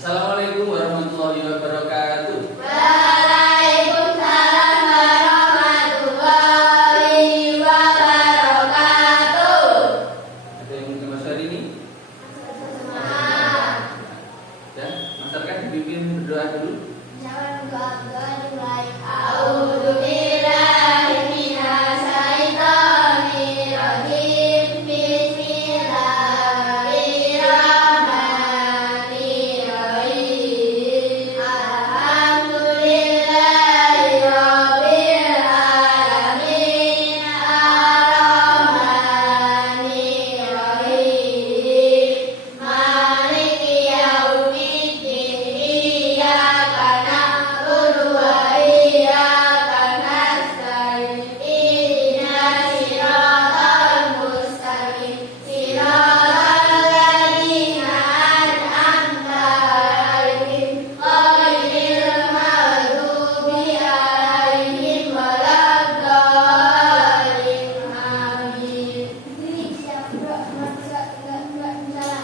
Assalamualaikum warahmatullahi wabarakatuh. Waalaikumsalam warahmatullahi wabarakatuh. Ada yang mungkin Mas hari ini? Semangat. Dan masyarakat dipimpin berdoa dulu. Jangan doa dimulai. A'udzubillahi minasyaitonir rajim. Bismillahirrahmanirrahim. Alhamdulillahirabbil alamin. Arrahmanirrahim. Maliki yaumiddin. Iyyaka na'budu wa iyyaka nasta'in. Ihdinas siratal mustaqim. Siratal ladzina an'amta 'alaihim ghairil maghdubi 'alaihim waladdallin. Amin.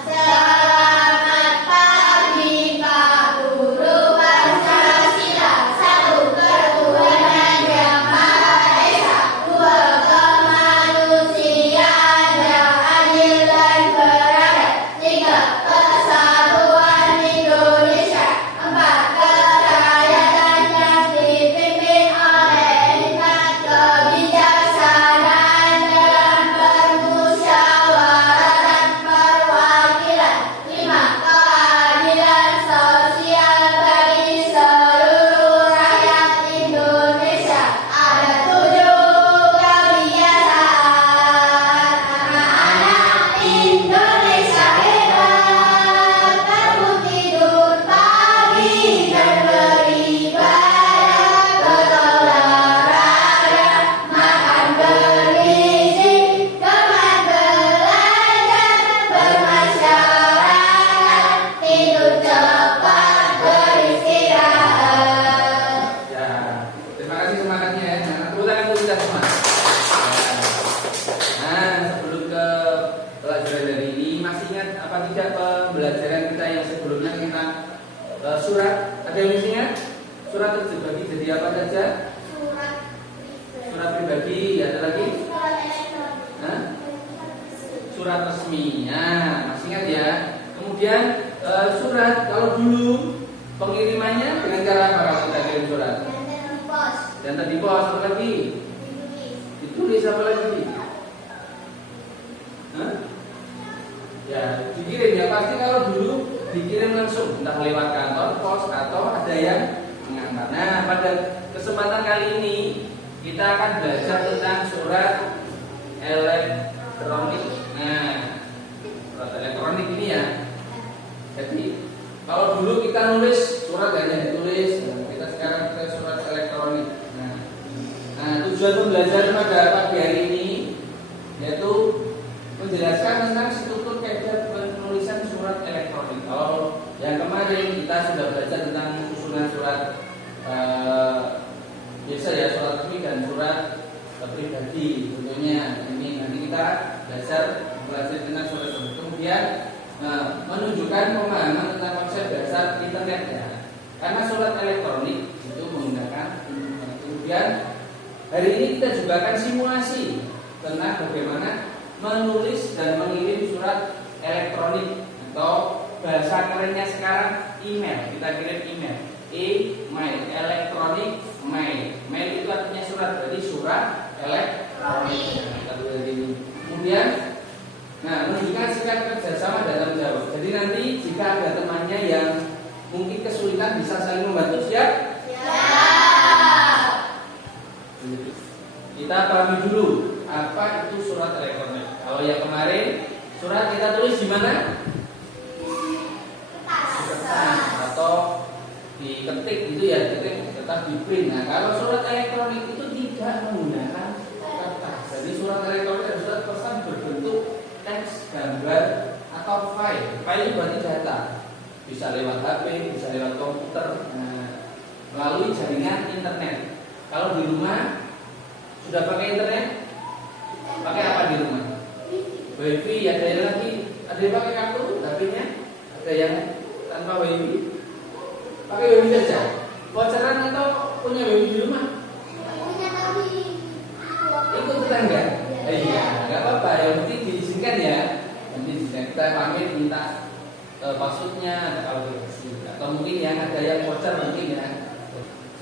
Selamat pagi Pak Guru Pancasila. Satu, ketuhanan yang Maha Esa. Dua, kemanusiaan yang adil dan beradab. Tiga, persatuan Indonesia. Empat, kerakyatan yang dipimpin oleh hikmat kebijaksanaan dalam permusyawaratan perwakilan. Lima, keadilan sosial bagi seluruh rakyat Indonesia. Ada tujuh kebiasaan anak-anak Indonesia hebat. Bangun tidur pagi dan beribadah, berolahraga, makan bergizi, gemar belajar, bermasyarakat, tidur cepat, beristirahat. Ya, terima kasih semangatnya ya. Nah, tepuk tangan dulu kita semua. Nah, sebelum ke pelajaran dari ini, masih ingat apa tidak pembelajaran kita yang sebelumnya tentang surat? Ada yang masih ingat? Surat terbagi jadi apa saja? Surat pribadi, ada lagi? Hah? Surat resmi. Nah, masih ingat ya? Kemudian surat kalau dulu pengirimannya dengan cara apa kalau kita kirim surat? Dan tadi pos apa lagi? Ditulis apa lagi? Hah? Ya, dikirim ya pasti kalau dulu dikirim langsung entah lewat kantor pos atau ada yang mengantar. Nah, pada kesempatan kali ini kita akan belajar tentang surat elektronik. Nah, surat elektronik ini ya. Jadi kalau dulu kita nulis surat hanya ditulis, nah, kita sekarang kita surat elektronik. Nah, tujuan pembelajaran pada pagi hari ini yaitu menjelaskan tentang struktur kaidah penulisan surat elektronik. Kalau yang kemarin kita sudah belajar tentang susunan surat biasa ya, surat resmi dan surat pribadi tentunya. Ini nanti kita belajar tentang surat tersebut. Kemudian menunjukkan pemahaman tentang konsep dasar internet ya. Karena surat elektronik itu menggunakan internet. Kemudian hari ini kita juga akan simulasi tentang bagaimana menulis dan mengirim surat elektronik atau bahasa kerennya sekarang email. Kita kirim email, email, elektronik, mail. Mail itu artinya surat, berarti surat elektronik. Kemudian, menunjukkan sikap kerjasama dan tanggung jawab. Jadi nanti jika ada temannya yang mungkin kesulitan bisa saling membantu, siap? Kita pahami dulu apa itu surat elektronik. Kalau yang kemarin surat kita tulis di mana? Kertas atau diketik gitu ya, ketik tetap di print. Nah, kalau surat elektronik itu tidak menggunakan kertas. Jadi surat elektronik adalah surat pesan berbentuk teks, gambar atau file. File itu berarti data. Bisa lewat HP, bisa lewat komputer, melalui jaringan internet. Kalau di rumah sudah pakai internet? Pakai apa di rumah? Wifi, ada yang lagi, ada yang pakai kartu HP-nya, ada yang tanpa wifi? Pakai wifi saja. Bocoran atau punya wifi di rumah? Punya tapi Ikut tetangga? Iya, nggak apa-apa. Yang penting diizinkan ya. Nanti kita pamit minta passwordnya kalau dikasih. Atau mungkin yang ada yang bocor mungkin ya.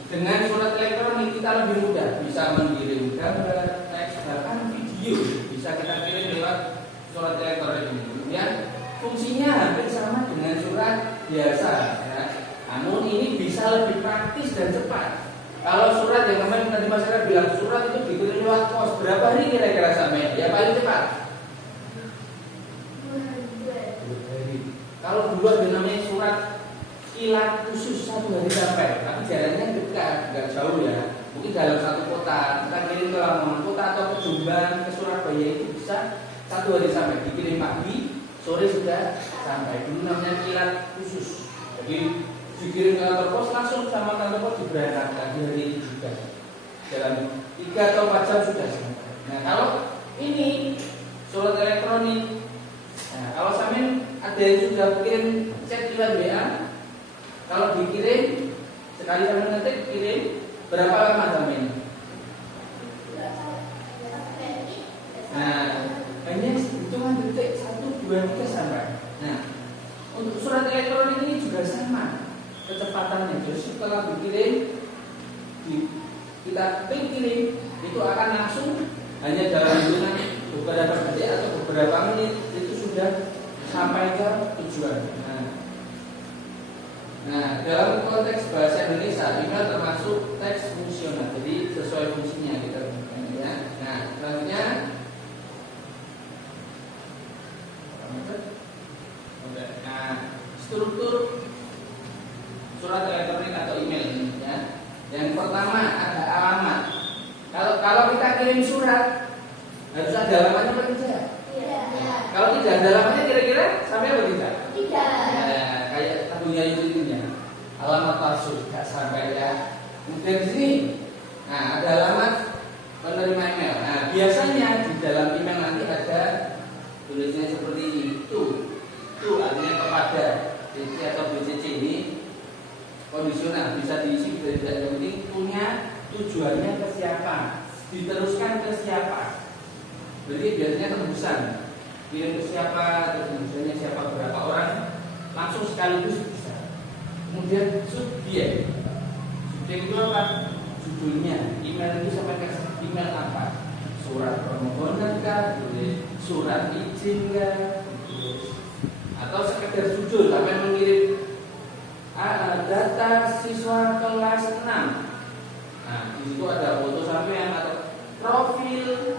Dengan surat elektronik kita lebih mudah, bisa mengirim gambar, teks, bahkan video bisa kita kirim lewat surat elektronik ini. Kemudian fungsinya hampir sama dengan surat biasa. Ya. Namun ini bisa lebih praktis dan cepat. Kalau surat yang kemarin tadi masyarakat bilang surat itu dikirim lewat pos, berapa hari kira-kira sampai? Ya paling cepat. 2 hari. Kalau dulu ada namanya surat kilat khusus 1 hari sampai, tapi jalannya dekat, nggak jauh ya. Mungkin dalam satu kota, kita kirim ke Lamongan kota atau ke Jombang, ke Surabaya itu bisa 1 hari sampai. Dikirim pagi, sore sudah sampai. Dulu namanya kilat khusus. Jadi dikirim ke kantor pos langsung sama kantor pos diberangkatkan di hari itu juga. Dalam 3 atau 4 jam sudah sampai. Nah kalau ini surat elektronik, nah kalau sampai ada yang sudah kirim chat lewat WA. Kalau dikirim sekali sampai ngetik kirim berapa lama sampai ini? Nah, hanya hitungan detik 1, 2, 3 sampai. Nah, untuk surat elektronik ini juga sama kecepatannya. Jadi setelah dikirim, kita klik kirim itu akan langsung hanya dalam hitungan beberapa detik atau beberapa menit itu sudah sampai ke tujuan. Nah, dalam konteks bahasa Indonesia, email termasuk teks fungsional, jadi sesuai fungsinya kita gunakan ya. Nah, selanjutnya, nah, struktur surat elektronik atau email ini ya. Yang pertama ada alamat. Kalau kita kirim surat harus ada alamatnya apa tidak? Tidak. Kalau tidak ada alamatnya kira-kira sampai apa tidak? Tidak. Nah, kayak tabungnya itu alamat palsu tidak sampai ya. Kemudian di sini, nah ada alamat penerima email. Nah biasanya di dalam email nanti ada tulisnya seperti ini. Tuh artinya kepada BC atau BCC ini kondisional bisa diisi dari yang penting punya tujuannya ke siapa, diteruskan ke siapa. Berarti biasanya tembusan kirim ke siapa, terus tembusannya siapa, berapa orang, langsung sekaligus bisa. Kemudian subjek itu apa? Judulnya, email itu sampai ke email apa? Surat permohonan kah? Surat izin kah? Atau sekedar judul sampai mengirim data siswa kelas 6. Nah, di situ ada foto sampean atau profil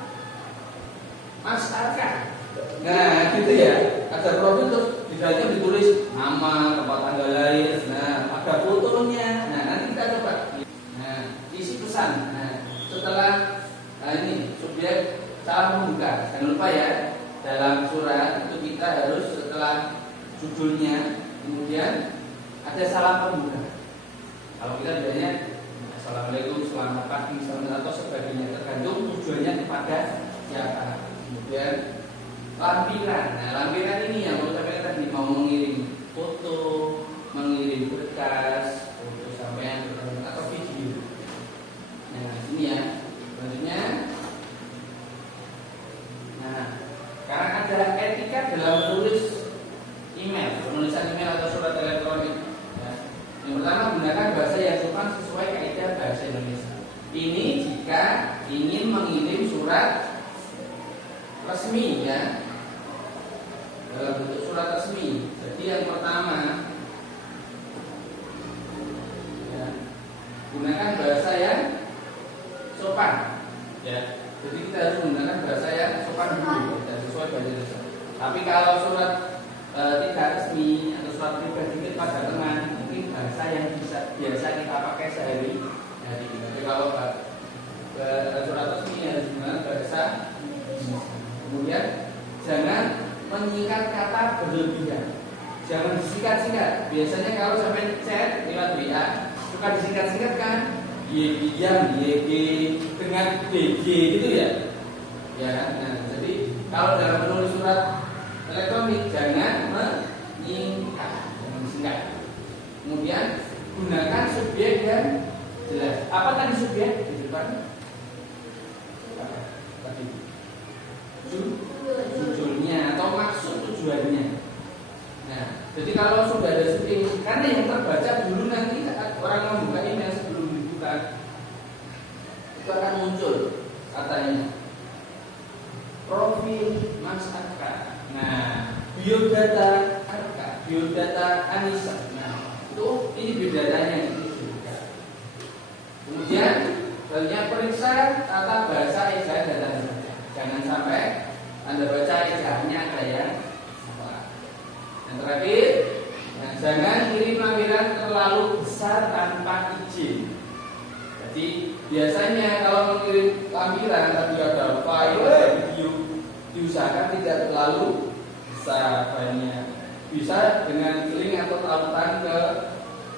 Mas Arka. Nah, gitu ya. Ada profil terus di dalamnya ditulis nama, tempat tanggal lahir. Nah, ada fotonya. Nah, nanti kita coba. Nah, isi pesan. Nah, setelah ini subjek salam pembuka. Jangan lupa ya, dalam surat itu kita harus setelah judulnya, kemudian ada salam pembuka. Kalau kita biasanya Assalamualaikum, selamat pagi, selamat atau sebagainya, tergantung tujuannya kepada siapa. Kemudian lampiran. Nah, lampiran ini yang menurut saya tadi mau mengirim foto, mengirim berkas, foto sampean atau video. Nah, ini ya. Selanjutnya, nah, karena ada etika dalam menulis email, penulisan email atau surat elektronik. Ya. Yang pertama, gunakan bahasa yang sopan sesuai kaidah bahasa Indonesia. Ini jika ingin mengirim surat resmi ya, dalam bentuk surat resmi. Jadi yang pertama ya, gunakan bahasa yang sopan ya. Jadi kita harus menggunakan bahasa yang sopan dulu dan sesuai bahasa Indonesia. Tapi kalau surat tidak resmi atau surat pribadi pada teman, mungkin bahasa yang biasa kita pakai sehari-hari. Tapi kalau surat resmi harus menggunakan bahasa. Kemudian jangan menyingkat kata berlebihan. Jangan disingkat-singkat. Biasanya kalau sampai chat lewat WA suka disingkat-singkat kan? YG dengan BG gitu ya. Ya, nah, jadi kalau dalam menulis surat elektronik jangan menyingkat, jangan disingkat. subjek dan jelas. Apa tadi subjek di depan? Apa tadi? Judulnya atau maksud tujuannya. Nah, jadi kalau sudah ada subjek, karena yang terbaca dulu nanti orang membuka email sebelum dibuka itu akan muncul katanya profil Mas Aka. Nah, biodata Aka, biodata Anissa. Nah, itu ini biodatanya itu juga. Kemudian selanjutnya periksa tata bahasa ejaan dan tanda baca. Jangan sampai Anda baca ejaannya ada yang salah. Yang terakhir, nah, jangan kirim lampiran terlalu besar tanpa izin. Jadi biasanya kalau mengirim lampiran tapi ada file, ada video, diusahakan tidak terlalu besar banyak. Bisa dengan link atau tautan ke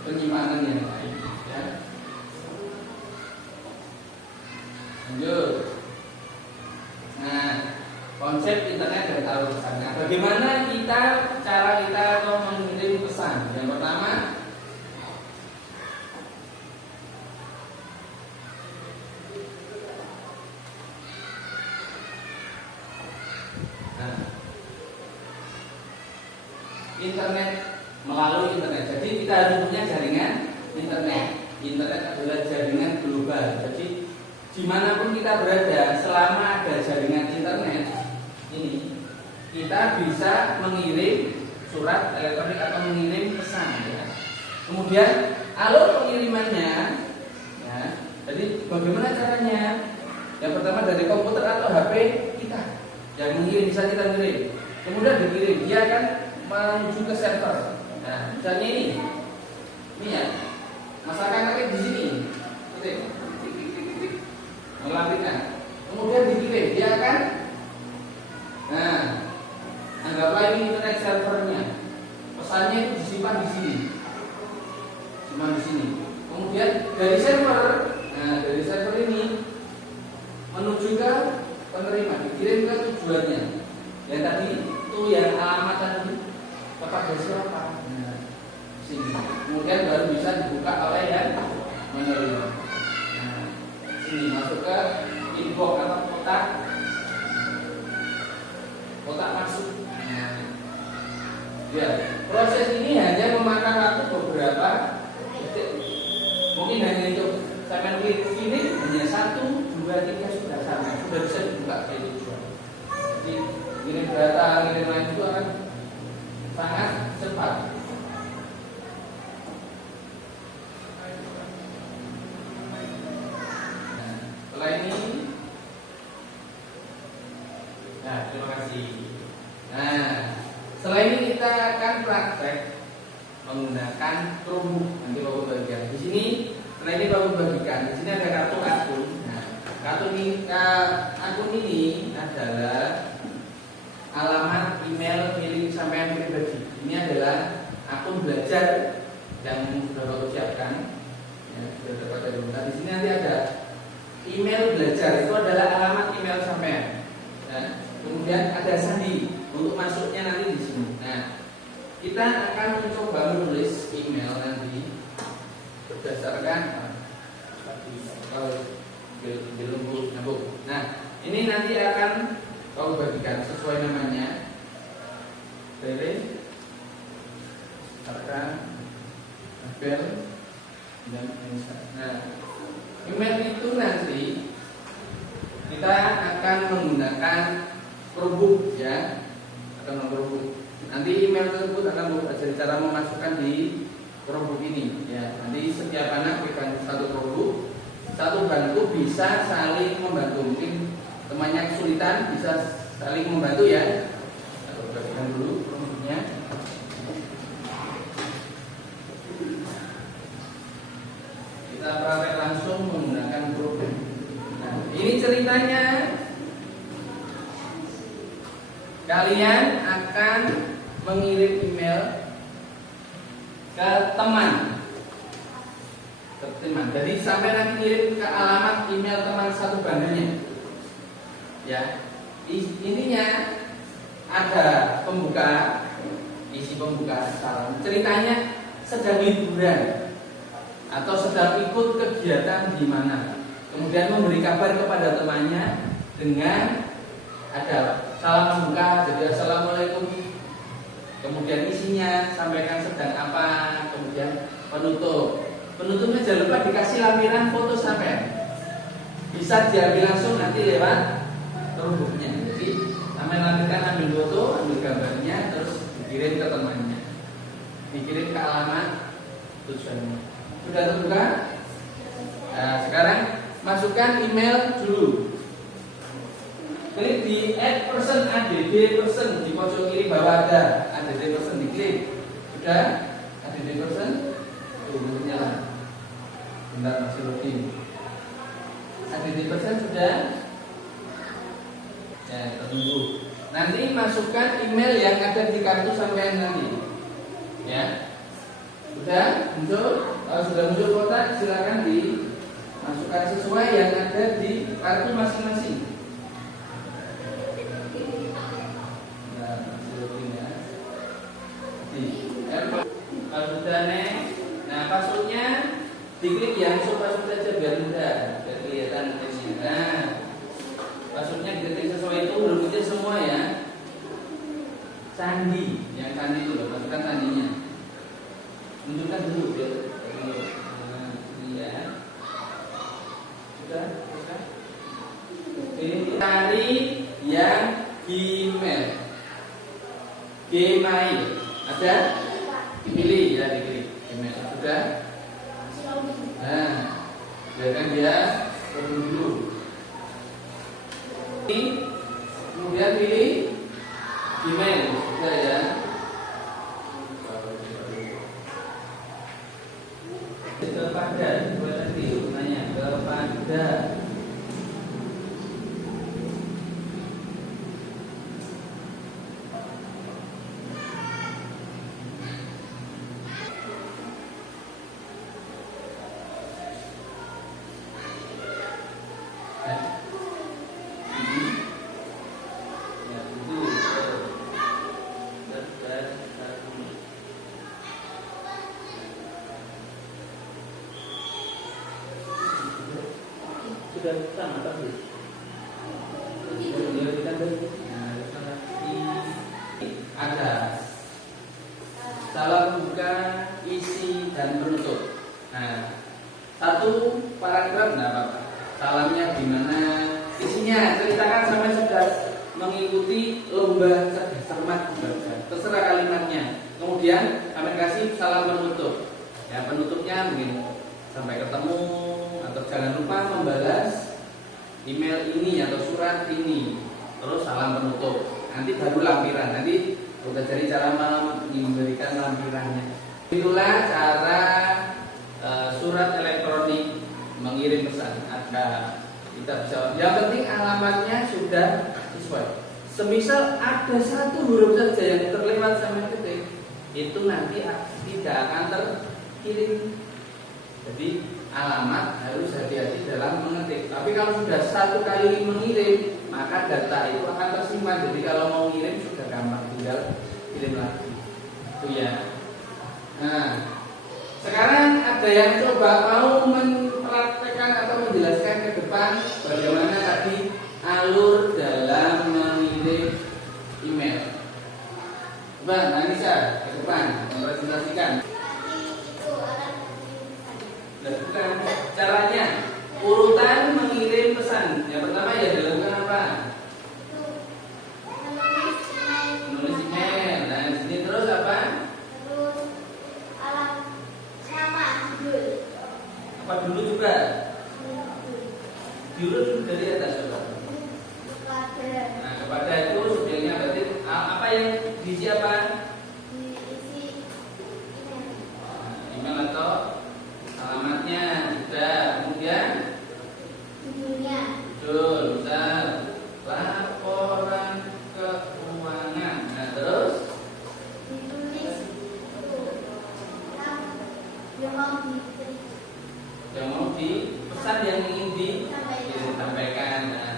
penyimpanan yang lain. Ya. Lanjut. Nah, konsep internet dan taruh pesan. Nah, bagaimana cara kita mengirim pesan? Yang pertama, internet, melalui internet. Jadi kita harus punya jaringan internet. Internet adalah jaringan global. Jadi dimanapun kita berada, selama ada jaringan internet ini, kita bisa mengirim surat elektronik atau mengirim pesan. Ya. Kemudian alur pengirimannya, ya, jadi bagaimana caranya? Yang pertama dari komputer atau HP kita yang mengirim, bisa kita mengirim. Kemudian dikirim, dia akan menuju ke server. Nah, misalnya ini ya, masakan kaki di sini, melampirkan. Kemudian dikirim, dia akan, nah, anggaplah ini internet servernya. Pesannya itu disimpan di sini, simpan di sini. Kemudian dari server, nah dari server ini menuju ke penerima, dikirim ke tujuannya. Yang tadi itu yang alamat tadi kepada siapa? Nah, sini. Kemudian baru bisa dibuka oleh yang menerima. Nah, sini masuk ke inbox atau kotak masuk. Nah, ya, proses ini hanya memakan waktu beberapa detik. Mungkin hanya untuk sampai ini hanya 1, 2, 3 sudah sampai, sudah bisa dibuka ke tujuan. Jadi kirim data, kirim lain itu akan sangat cepat. Nah, setelah ini, nah terima kasih. Nah, setelah ini kita akan praktek menggunakan Chromebook. Nanti Bapak bagikan di sini. Setelah ini Bapak bagikan. Di sini ada kartu akun. Nah, akun ini adalah alamat email milik sampean pribadi. Ini adalah akun belajar yang sudah Bapak siapkan. Ya, sudah dapat dari Bapak. Di sini nanti ada email belajar, itu adalah alamat email sampean. Ya, kemudian ada sandi untuk masuknya nanti di sini. Nah, kita akan mencoba menulis email nanti berdasarkan kalau belum nyambung. Nah, ini nanti akan kau bagikan sesuai namanya. Tele, akan Abel dan Anissa. Nah, email itu nanti kita akan menggunakan Chromebook, ya, akan Chromebook. Nanti email tersebut akan belajar cara memasukkan di Chromebook ini, ya. Nanti setiap anak pegang satu Chromebook, satu bangku bisa saling membantu. Mungkin temannya kesulitan bisa saling membantu, ya. Kita bagikan dulu Chromebooknya. Kita praktek langsung menggunakan Chromebook. Nah, ini ceritanya. Kalian akan mengirim email ke teman. Jadi sampai nanti kirim ke alamat email teman satu bandanya. Ya, intinya ada pembuka, isi pembuka salam. Ceritanya sedang liburan atau sedang ikut kegiatan di mana. Kemudian memberi kabar kepada temannya dengan ada salam pembuka, jadi assalamualaikum. Kemudian isinya sampaikan sedang apa. Kemudian penutup. Penutupnya jangan lupa dikasih lampiran foto sampai. Bisa diambil langsung nanti lewat terhubungnya. Jadi sampai lampirkan, ambil foto, ambil gambarnya, terus dikirim ke temannya. Dikirim ke alamat tujuannya. Sudah terbuka? Nah, sekarang masukkan email dulu. Klik di add person, add person di pojok kiri bawah ada add person, diklik. Sudah? Add person. Tuh, nyala. Bentar masih loading. Add person sudah? Ya, tunggu. Nanti masukkan email yang ada di kartu sampean nanti. Ya. Sudah muncul? Kalau sudah muncul kotak, silakan dimasukkan sesuai yang ada di kartu masing-masing. Kalau sudah nah passwordnya diklik yang password saja biar mudah, biar kelihatan ini. Nah, passwordnya diketik sesuai itu, hurufnya semua ya. Sandi, yang sandi itu loh, masukkan sandinya. Tunjukkan dulu biar. Nah, iya. Sudah. Oke, cari yang Gmail. Gmail ada? Dipilih ya, dipilih email. Sudah? Nah, biarkan dia turun dulu. Kemudian pilih Gmail. Sudah ya. Kepada, coba tadi nanya kepada. Sudah sama tadi. Ada salam buka, isi dan penutup. Nah, satu paragraf nggak apa-apa. Salamnya gimana? Isinya ceritakan sampai sudah mengikuti lomba cerdas cermat baca. Terserah kalimatnya. Kemudian kami kasih salam penutup. Ya, penutupnya mungkin sampai ketemu. Jangan lupa membalas email ini atau surat ini. Terus salam penutup. Nanti baru lampiran. Nanti udah cari cara memberikan lampirannya. Itulah cara surat elektronik mengirim pesan. Ada kita bisa. Yang penting alamatnya sudah sesuai. Semisal ada satu huruf saja yang terlewat sama ketik, itu nanti tidak akan terkirim. Jadi alamat harus hati-hati dalam mengetik. Tapi kalau sudah satu kali mengirim, maka data itu akan tersimpan. Jadi kalau mau ngirim sudah gampang, tinggal kirim lagi. Itu ya. Nah, sekarang ada yang coba mau mempraktekkan atau menjelaskan ke depan bagaimana tadi alur dalam mengirim email. Coba Anissa ke depan mempresentasikan. Bukan caranya, urutan mengirim pesan. Yang pertama ya dilakukan apa? Menulis email. Nah, di sini terus apa? Terus alat sama judul. Apa dulu juga? Dulu dari atas coba. Kepada. Nah, kepada itu subjeknya berarti apa yang diisi apa? Diisi Email atau alamatnya sudah. Kemudian judulnya. judul, misal laporan keuangan. Nah, terus Ditulis yang mau diberi. yang mau di pesan yang ingin disampaikan. Nah,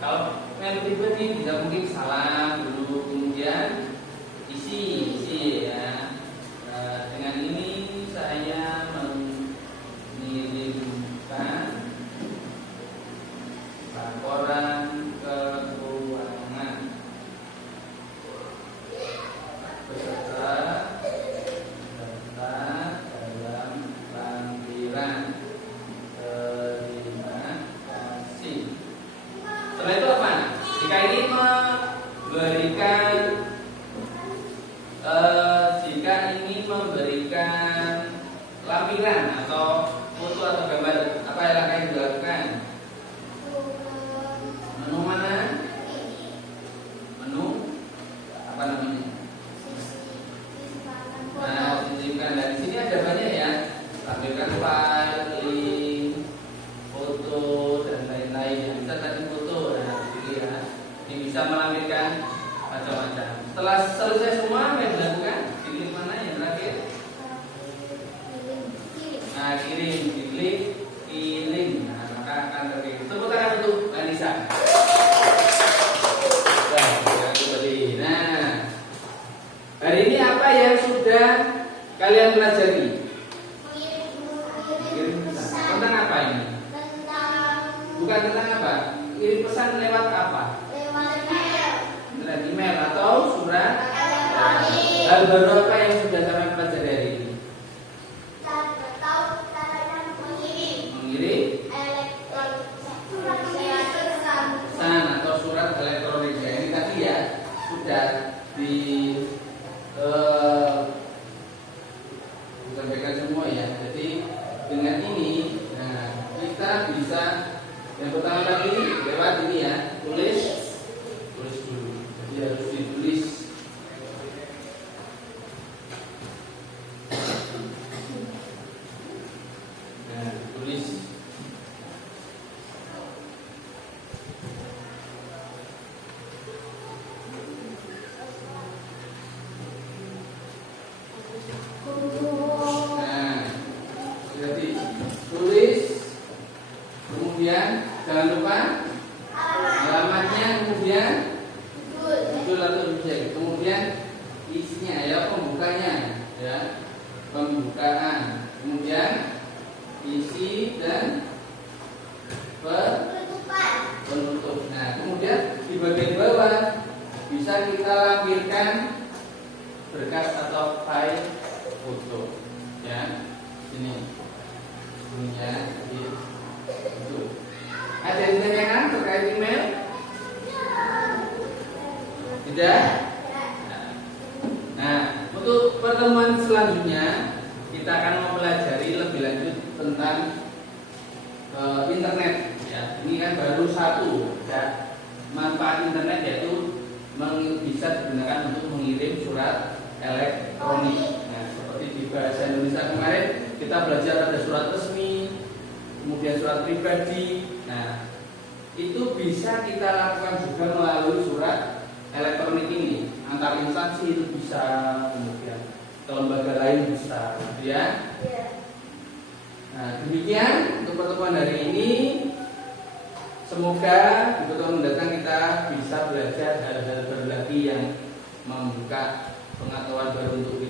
kalau mail pribadi bisa mungkin salam dulu, kemudian isi ya. Dengan ini saya memberikan lampiran atau foto atau gambar, apa yang akan dilakukan? Menu mana? Menu apa namanya? Nah, sisipkan. Dan di sini ada banyak ya, tampilkan file, link, foto dan lain-lain. Yang bisa tadi foto, nah ini ya, ini bisa melampirkan macam-macam. Setelah selesai semua, apa yang dilakukan? Klik mana yang terakhir? Nah, kirim, diklik kirim. Nah, maka akan terkirim. Tepuk tangan untuk Anissa. Nah, hari ini apa yang sudah kalian pelajari? Kirim pesan. Tentang apa ini? Bukan tentang apa? Kirim pesan lewat apa? Lewat email atau surat? Hal baru apa yang sudah kalian pelajari hari ini? Mengirim pesan atau surat elektronik. Ya, ini tadi ya sudah disampaikan semua ya. Jadi dengan ini, nah, kita bisa yang pertama tadi lewat ini ya, tulis dulu. Jadi harus ditulis. Nah, tulis. Nah, jadi tulis, kemudian jangan lupa alamatnya, kemudian judul atau subjek, kemudian isinya ya, pembukanya ya, pembukaan, kemudian isi dan penutup. Nah, kemudian di bagian bawah bisa kita lampirkan berkas atau file foto ya, sini punya itu. Ada yang ditanyakan terkait email? Tidak? Nah, untuk pertemuan selanjutnya kita akan mempelajari lebih lanjut tentang internet ya. Ini kan baru satu ya, manfaat internet yaitu bisa digunakan untuk mengirim surat elektronik. Nah, seperti di bahasa Indonesia kemarin kita belajar ada surat resmi, kemudian surat pribadi. Nah, itu bisa kita lakukan juga melalui surat elektronik ini. Antar instansi itu bisa, kemudian ke lembaga lain bisa, ya. Nah, demikian untuk pertemuan hari ini. Semoga di pertemuan mendatang kita bisa belajar hal-hal baru lagi yang membuka pengetahuan baru untuk